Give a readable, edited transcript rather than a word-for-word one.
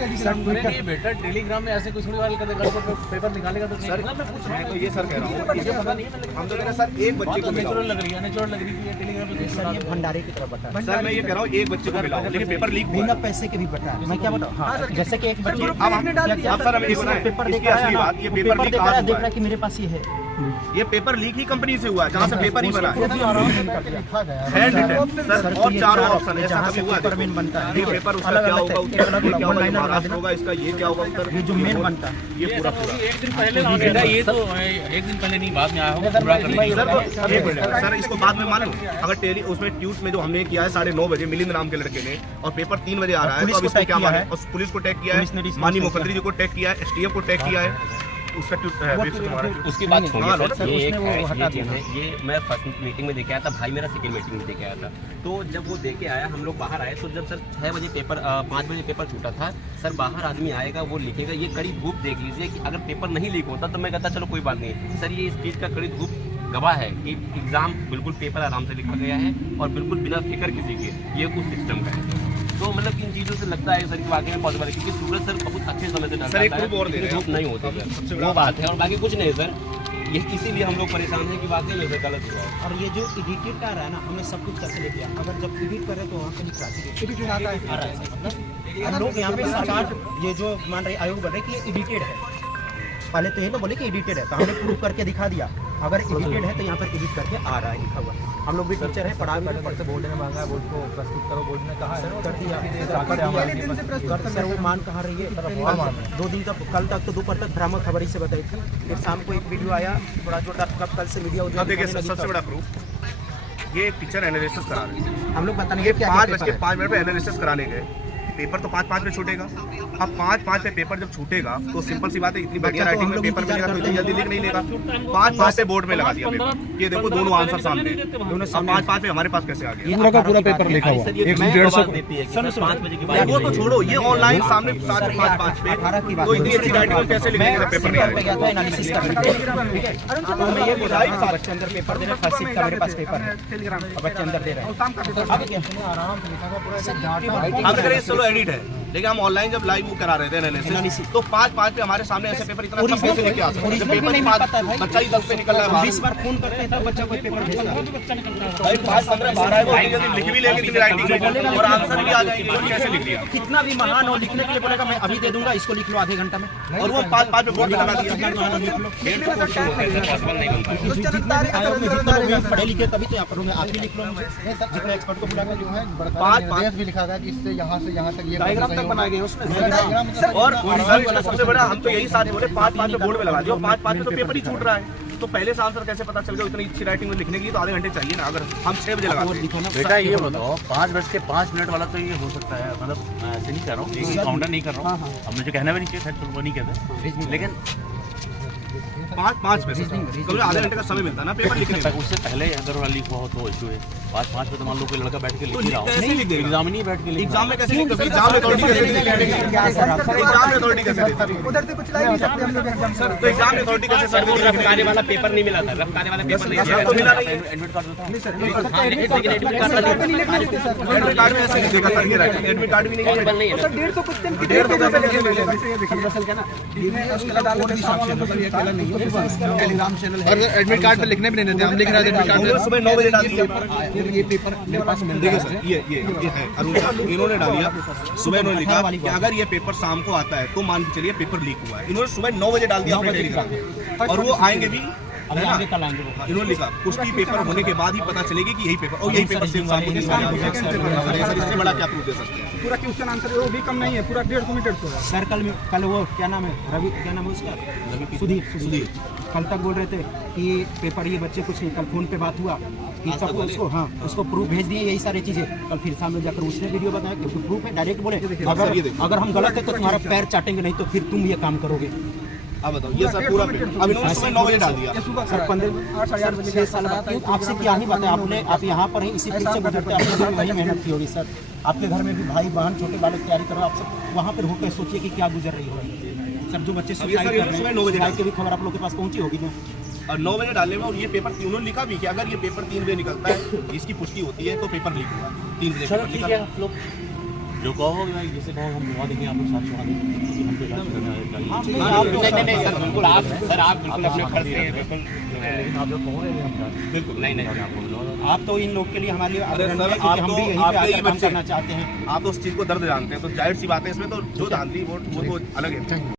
Telegram में बेटा Telegram में ऐसे कुछ थोड़ी वाले कर पेपर निकालेगा तो सर मैं पूछ रहा हूं ये सर कह रहा हूं मुझे पता नहीं है हम तो कह रहे सर एक बच्चे को नेचुरल लग रही है टेलीग्राम में सर ये भंडारे की तरफ बता सर मैं ये कह रहा हूं एक बच्चे को मिलाओ लेकिन पेपर लीक बिना पैसे के भी बता मैं क्या बताऊं हां जैसे कि एक बच्चे अब सर हमें पेपर देखा है ना ये पेपर लीक कहां से देख रहा है कि मेरे पास ये है ये पेपर लीक ही कंपनी से हुआ है जहाँ से पेपर ही बना है सर और चारों ऑप्शन है जहाँ से पेपर मेन बनता है पेपर उसका क्या होगा उत्तर क्या होगा महाराष्ट्र होगा इसका ये क्या होगा उत्तर ये जो मेन बनता है ये पूरा एक दिन पहले ये तो एक दिन पहले नहीं बाद में आया होगा सर इसको बाद में मान लो अगर उसमें ट्यूट में जो हमने किया है 9:30 बजे मिलिंद नाम के लड़के ने और पेपर 3 बजे आ रहा है तो अब इसको क्या माने और पुलिस को टैग किया है माननीय मुख्यमंत्री जी को टैग किया है STF को टैग किया है उसका उसकी बात छोड़िए सर ये मैं फर्स्ट मीटिंग में देखे आया था भाई मेरा सेकंड मीटिंग में देखे आया था तो जब वो देके आया हम लोग बाहर आए तो जब सर 6 बजे पेपर 5 बजे पेपर छूटा था सर बाहर आदमी आएगा वो लिखेगा ये कड़ी धूप देख लीजिए कि अगर पेपर नहीं लीक होता तो मैं कहता चलो कोई बात नहीं सर ये इस चीज़ का कड़ी धूप गवाह है कि एग्जाम बिल्कुल पेपर आराम से लिखा गया है और बिल्कुल बिना फिक्र किसी के ये उस सिस्टम का है तो मतलब इन चीज़ों से लगता है सर कि वाकई में पॉसिबल है क्योंकि सूरज सर बहुत अच्छे समय से डरता है धूप नहीं होती वो बात है और बाकी कुछ नहीं सर ये इसीलिए हम लोग परेशान हैं कि वाकई में गलत हुआ है और ये जो एडिटेड का रहा है ना हमने सब कुछ करके ले किया अगर जब एडिट करें तो वहाँ पे एडिटेड आता है मतलब हम लोग यहाँ पे सरकार ये जो मान रहे आयोग बोल रहे कि ये एडिटेड है पहले तो ये ना बोले कि एडिटेड है तो हमने प्रूफ करके दिखा दिया अगर एडिटेड है तो यहाँ पर एडिट करके आ रहा है लिखा हुआ हम लोग भी टीचर है पढ़ा पढ़ते बोर्ड ने मांगा बोर्ड को प्रस्तुत करो बोर्ड ने कहा कर दिया सर वो मान कहाँ रही है 2 दिन तक कल तक तो दोपहर तक भ्रामक खबर ही से बताई थी फिर शाम को एक वीडियो आया थोड़ा जोरदार कब कल से मीडिया देखिए सबसे बड़ा प्रूफ ये टीचर एनालिसिस करा रहे हैं हम लोग बताने 5:05 पे एनालिसिस कराने गए पेपर तो 5:05 पे छूटेगा अब 5:05 पे पेपर जब छूटेगा तो सिंपल सी बात है इतनी बढ़िया राइटिंग में पेपर मिलेगा तो इतनी जल्दी लिख नहीं लेगा 5:05 पे बोर्ड में लगा दिया पेपर ये देखो दोनों आंसर सामने दोनों 5:05 पे हमारे पास कैसे आ गया पूरा का पूरा पेपर लिखा हुआ 150 वो तो छोड़ो ये ऑनलाइन सामने 5:05 पे तो इतनी अच्छी राइटिंग में कैसे लिखेंगे पेपर नहीं आएगा बच्चे अंदर पेपर दे रहे फर्स्ट शिफ्ट का मेरे पास पेपर है बच्चे अंदर दे रहे हैं चलो एडिट है लेकिन हम ऑनलाइन जब लाइव वो करा रहे थे एनालिसिस तो 5:05 पे हमारे सामने ऐसे पेपर इतना अच्छा कैसे लेके आ सकते हैं पेपर ही बच्चा ही 10 पे निकल रहा है 20 बार फोन करते हैं तब बच्चा कोई पेपर भेजता है भाई 5:15 12 वो जल्दी लिख भी लेंगे इतनी राइटिंग में और आंसर भी आ जाएंगे और कैसे लिख लिया कितना भी महान हो लिखने के लिए बोलेगा मैं अभी दे दूंगा इसको लिख लो आधे घंटा में और वो 5:05 पे बोर्ड लगा दिया पढ़े लिखे तभी तो यहाँ पर आप ही लिख लो जितने एक्सपर्ट को बुला कर जो है 5:05 भी लिखा गया कि इससे यहाँ से यहाँ तक ये डायग्राम तक बनाए गए उसमें और सबसे बड़ा हम तो यही साथ बोले 5:05 पे बोर्ड में लगा दिया 5:05 पे तो पेपर ही छूट रहा है तो पहले से आंसर कैसे पता चल गया इतनी अच्छी राइटिंग में लिखने के लिए तो आधे घंटे चाहिए ना अगर हम 6 बजे लगा बेटा ये बताओ 5:05 वाला तो ये हो सकता है मतलब ऐसे नहीं कर रहा हूँ काउंटर नहीं कर रहा हूँ अब मुझे कहना भी नहीं चाहिए था वो नहीं कहते लेकिन 5:05 पे आधे घंटे का समय मिलता है ना पेपर लिखने में उससे पहले अगर लीक हुआ हो तो इशू है 5:05 पे तो मान लो कोई लड़का बैठ के लिख ही रहा हो नहीं एग्जाम नहीं बैठ के एग्जाम में कैसे लिख एग्जाम में अथॉरिटी कैसे उधर से कुछ ला नहीं सकते हम लोग एग्जाम सर तो एग्जाम में अथॉरिटी कैसे सर वो रफ्तारे वाला पेपर नहीं मिला था रफ्तारे वाला पेपर नहीं तो मिला नहीं एडमिट कार्ड नहीं सर एडमिट कार्ड में ऐसे लिखेगा सर ये एडमिट कार्ड भी नहीं है सर 150 कुछ दिन 150 का ना उसके डाल के सामने ये चला नहीं टेलीग्राम चैनल है और एडमिट कार्ड पे लिखने भी नहीं देते हम लिख रहे थे एडमिट कार्ड में सुबह 9 बजे डाल दिया ये पेपर मेरे पास मिल देखिए सर ये है अरुण साहब इन्होंने डालिया सुबह इन्होंने लिखा कि अगर ये पेपर शाम को आता है तो मान के चलिए पेपर लीक हुआ है इन्होंने सुबह 9 बजे डाल दिया अपने टेलीग्राम पे और वो आएंगे भी इन्होंने लिखा पुष्टि पेपर होने के बाद ही पता चलेगी कि यही पेपर और यही पेपर सेम शाम को इससे बड़ा क्या प्रूफ दे सकते हैं पूरा क्वेश्चन आंसर वो भी कम नहीं है पूरा 150 मीटर सर कल वो क्या नाम है रवि क्या नाम है उसका सुधीर कल तक बोल रहे थे कि पेपर ये बच्चे कुछ नहीं कल फोन पे बात हुआ कि सब उसको उसको प्रूफ भेज दिए यही सारी चीजें कल फिर सामने जाकर उसने वीडियो बताया कि प्रूफ है डायरेक्ट बोले अगर हम गलत है तो तुम्हारा पैर चाटेंगे नहीं तो फिर तुम ये काम करोगे अब बताओ ये सब पूरा अब इन्होंने सुबह 9 बजे डाल दिया सर 15 बजे 6 साल बाद आपसे क्या नहीं बताया आपने आप यहाँ पर हैं इसी फील्ड से गुजरते आपने भी वही मेहनत की होगी सर आपके घर में भी भाई बहन छोटे बालक तैयारी करो आप सब वहाँ पर होकर सोचिए कि क्या गुजर रही होगी सर जो बच्चे सुसाइड कर रहे हैं 9 बजे की भी खबर आप लोग के पास पहुँची होगी ना और 9 बजे डालने में और ये पेपर उन्होंने लिखा भी कि अगर ये पेपर 3 बजे निकलता है इसकी पुष्टि होती है तो पेपर लीक हुआ 3 बजे जो कहो जैसे कहो हम घुमा देंगे, आपको साथ चढ़ा देंगे, हम तो इलाज करना है। नहीं सर बिल्कुल, आप बिल्कुल अपने फर्ज से बिल्कुल, लेकिन आप जो कहोगे हम बिल्कुल नहीं आपको आप तो इन लोग के लिए हमारे लिए अरे अग्रणी सर, है, क्योंकि आप हम तो भी यहीं पे आपके ही आकर काम बच्चे करना चाहते हैं। आप तो उस चीज को दर्द जानते हैं, तो जाहिर सी बात है इसमें तो जो जानती वो तो अलग है।